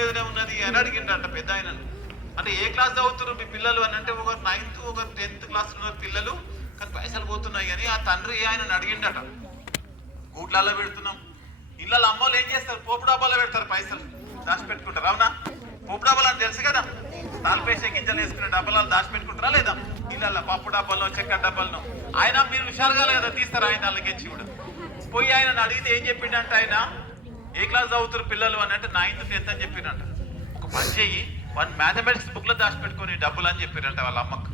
మీదనే ఉన్నది అని అడిగిండట పెద్ద ఆయనను. అంటే ఏ క్లాస్ చదువుతున్నారు మీ పిల్లలు అని అంటే ఒకరు 9th ఒకరు 10th క్లాస్ ఉన్నారు పిల్లలు, కానీ పైసలు పోతున్నాయి అని ఆ తండ్రి ఆయనను అడిగిండట. గూట్లలో పెడుతున్నాం, ఇళ్ళ అమ్మలు ఏం చేస్తారు, పోపు డబ్బాలో పెడతారు, పైసలు దాచిపెట్టుకుంటారు. అవునా? పోపు డబ్బాలు అని తెలుసు కదా, తాల్పేసే గింజలు వేసుకునే డబ్బాలు దాచిపెట్టుకుంటారా లేదా? ఇళ్ళ పప్పు డబ్బాలో చక్కెర డబ్బాలను. ఆయన మీరు హుషారుగా లేదా తీస్తారు ఆయన వాళ్ళకిచ్చి కూడా. పోయి ఆయన అడిగితే ఏం చెప్పిండంటే ఆయన ఏ క్లాస్ చదువుతారు పిల్లలు అని అంటే 9th 10th అని చెప్పినంట. ఒక పని చెయ్యి, వన్ మ్యాథమెటిక్స్ బుక్లో దాచిపెట్టుకొని డబ్బులు అని చెప్పారంట వాళ్ళ అమ్మకు,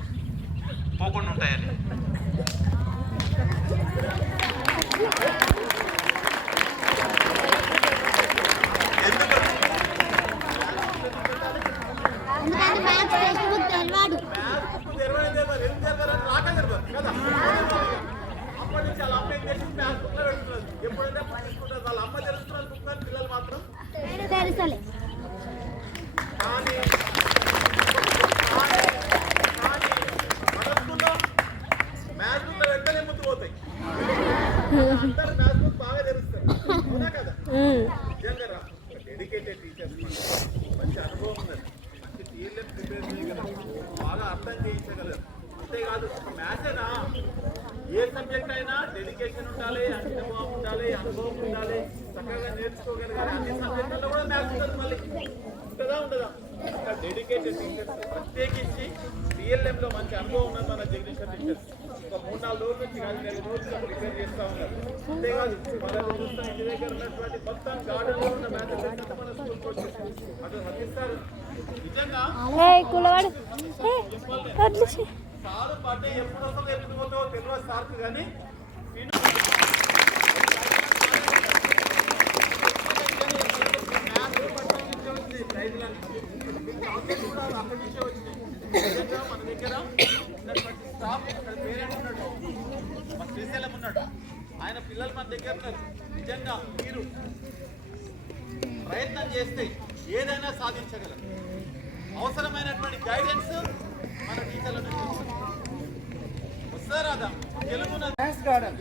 పోకుండా ఉంటాయని. వాళ్ళ అమ్మ తెలుస్తున్నారు బుక్ అని పిల్లలు మాత్రం మన స్కూల్లో మ్యాథ్స్ బుక్ వెంటనే ముందు పోతాయి. అందరూ మ్యాథ్స్ బుక్ బాగా తెలుస్తారు. అవునా కదా? నిజంగా డెడికేటెడ్ టీచర్స్ మంచి అనుభవం ఉన్నది, మంచి టీఎల్ఎం ప్రిపేర్ చేయగలరు, బాగా అర్థం చేయించగలరు. అంతేకాదు మ్యాథ్సేనా, ఏ సబ్జెక్ట్ అయినా డెడికేషన్ ఉండాలి, అనుభవం ఉండాలి, అనుభవం ఉండాలి, చక్కగా నేర్చుకోగలగాలి. అన్ని సబ్జెక్టుల్లో కూడా మ్యాథ్స్ ఉంటుంది. మళ్ళీ ఉంటుందా ఉండదా? ఇంకా డెడికేటెడ్ టీచర్స్, ప్రత్యేకించి టీఎల్ఎంలో మంచి అనుభవం ఉన్నది మన జగదీశ్వర్ టీచర్స్. ఒక 3-4 రోజుల నుంచి కాదు 4 రోజులు ప్రిపేర్ చేస్తూ ఉన్నారు. అంతేకాదు మనం చూస్తాం ఇంటి దగ్గర ఉన్నటువంటి మొత్తం గార్డెన్లో ఉన్న మ్యాథమెటిక్స్ మన స్కూల్కి వచ్చేసి అటు అందిస్తారు. నిజంగా సారు పాటే ఎప్పుడు వస్తుందో ఎప్పుడు పోతుందో తెలియదు సార్కు, కానీ అక్కడి నుంచే వచ్చినాయి. నిజంగా మన దగ్గర ఉన్నటువంటి స్టాఫ్ ఇక్కడ పేరెంట్ ఉన్నాడు, మన శ్రీశైలం ఉన్నాడు, ఆయన పిల్లలు మన దగ్గర ఉన్నారు. నిజంగా మీరు ప్రయత్నం చేస్తే ఏదైనా సాధించగలరు. అవసరమైనటువంటి గైడెన్స్ మన టీచర్ల నుంచి వస్తారాదా? తెలుగు మ్యాథ్స్ గార్డెన్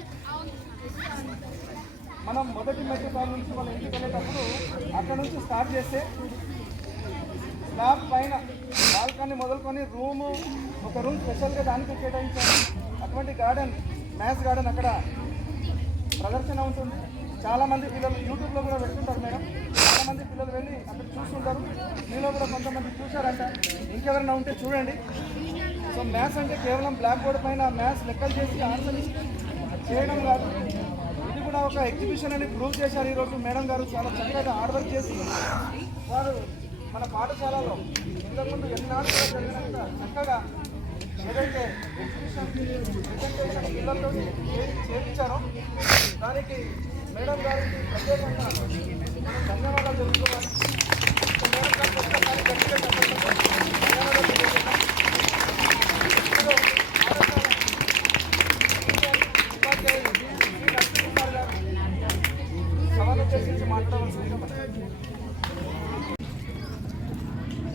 మనం మొదటి మధ్యకాలం నుంచి మనం ఇంటికి వెళ్ళేటప్పుడు అక్కడ నుంచి స్టార్ట్ చేస్తే స్లాబ్ పైన బాల్కనీ మొదలుకొని ఒక రూమ్ స్పెషల్గా దానికి కేటాయించారు. అటువంటి గార్డెన్ మ్యాథ్స్ గార్డెన్ అక్కడ ప్రదర్శన ఉంటుంది. చాలామంది పిల్లలు యూట్యూబ్లో కూడా పెడుతుంటారు మేడం, చాలామంది పిల్లలు వెళ్ళి అక్కడ చూస్తుంటారు. మీలో కూడా కొంతమంది చూశారంట, ఇంకెవరైనా ఉంటే చూడండి. సో మ్యాథ్స్ అంటే కేవలం బ్లాక్ బోర్డ్ పైన మ్యాథ్స్ లెక్కలు చేసి ఆన్సర్ చేయడం కాదు, ఇది కూడా ఒక ఎగ్జిబిషన్ అని ప్రూవ్ చేశారు ఈరోజు మేడం గారు. చాలా చక్కగా హార్డ్ వర్క్ చేసి వారు మన పాఠశాలలో ఇంతకుముందు ఎన్నాళ్ళు కూడా జరిగినంత చక్కగా ఏదైతే ఎగ్జిబిషన్ ప్రెజెంటేషన్ పిల్లలతో చేయించారో దానికి మేడం గారికి ప్రత్యేకంగా ధన్యవాదాలు తెలుసుకోవాలి. మేడం గారికి ఒక్కసారి గట్టిగా ధన్యవాదాలు తెలుసుకున్నాం. సవాల్ ఉద్దేశించి మాట్లాడవలసిందిగా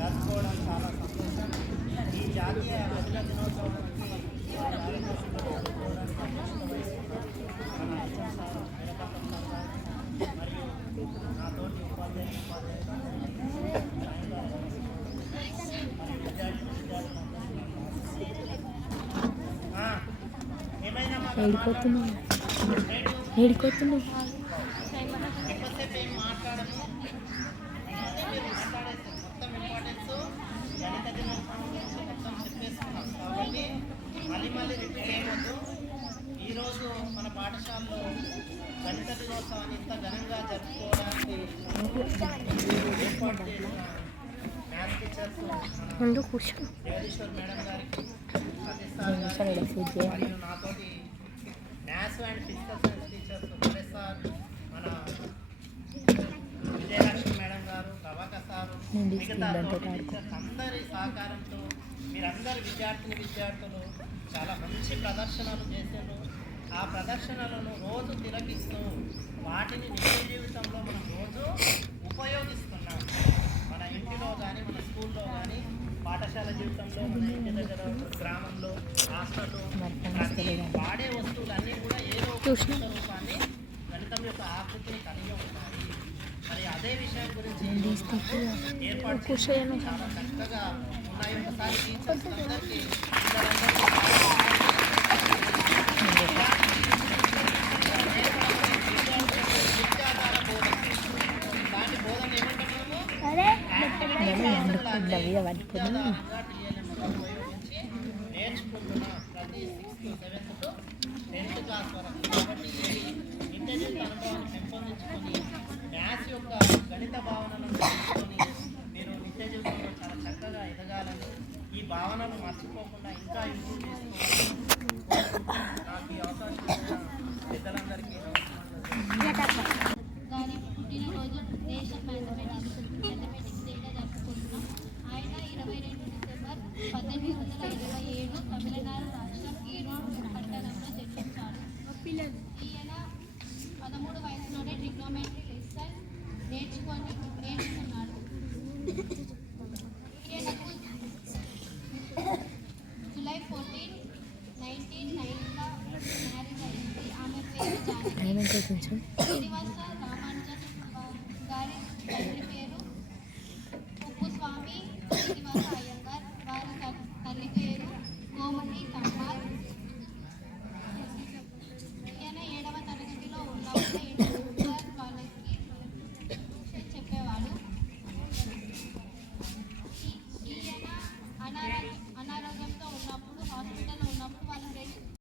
జరుపుకోవడం చాలా సంతోషం. ఈ జాతీయ మహిళా దినోత్సవానికి మరియు నాతోటి ఏడిపోతున్నావు ఎక్కువసేపు ఏం మాట్లాడము, మీరు మాట్లాడేసి మొత్తం ఇంపార్టెన్స్ గణిత దినోత్సవం గురించి మొత్తం చెప్పేసుకున్నాం కాబట్టి మళ్ళీ రిపీట్ చేయవద్దు. ఈరోజు మన పాఠశాలలో గణిత దినోత్సవాన్ని ఇంత ఘనంగా జరుపుకోవడానికి ఏర్పాటు చేసిన మ్యాథ్స్ టీచర్స్ జగదీశ్వర్ మేడం గారికి, సతీష్ సార్ మరియు నాతోటి maths and physical science teachers sir, మన విజయలక్ష్మి మేడం గారు, ప్రభాకర్ సారు, మిగతా టీచర్స్ అందరి సహకారంతో మీరందరు విద్యార్థులు చాలా మంచి ప్రదర్శనలు చేశారు. ఆ ప్రదర్శనలను రోజు తిలకిస్తూ వాటిని నిజ జీవితంలో మనం రోజు ఉపయోగిస్తున్నాం. మన ఇంటిలో కానీ, మన స్కూల్లో కానీ, పాఠశాల జీవితంలో, మన ఇంటి దగ్గర, గ్రామంలో, హాస్టల్లో ప్రతి వాడే వస్తువులన్నీ కూడా ఏదో ఒక రూపాన్ని గణితం యొక్క ఆకృతిని కలిగి ఉంటాయి. మరి అదే విషయం గురించి ఏర్పాటు చేసి చాలా చక్కగా ఉన్నాయి. ఒకసారి టీచర్స్ అందరికీ విద్యాధార బోధన, దాని బోధన ఏమంటున్నాము ఉపయోగించి నేర్చుకుంటున్న ప్రతి 6th, 7th to 10th class వరకు. కాబట్టి ఈ ఇంటెలిజెంట్ అనుభవాన్ని పెంపొందించుకొని మ్యాథ్స్ యొక్క గణిత భావనలను తెలుసుకొని మీరు నిత్య జీవితంలో చాలా చక్కగా ఎదగాలని, ఈ భావనలు మర్చిపోకుండా ఇంకా ఇంప్రూవ్ చేసుకోవాలని నాకు ఈ అవకాశం ఇచ్చిన పెద్దలందరికీ దాని పుట్టినరోజు దేశ మ్యాథమెటిక్స్ డేగా జరుపుకుంటున్నాం. ఆయన 22 డిసెంబర్ 1827 తమిళనాడు రాష్ట్రం ఈరోడ్ పట్టణంలో జన్మించారు. ఈయన 13 వయసులోనే ట్రిగ్నోమెట్రీ లెసన్ నేర్చుకున్నాడు. ఈయనకు జూలై 14, 1909 మ్యారేజ్ అయింది. ఆమె పేరు జానకి. శ్రీనివాస రామానుజన్ గారి తండ్రి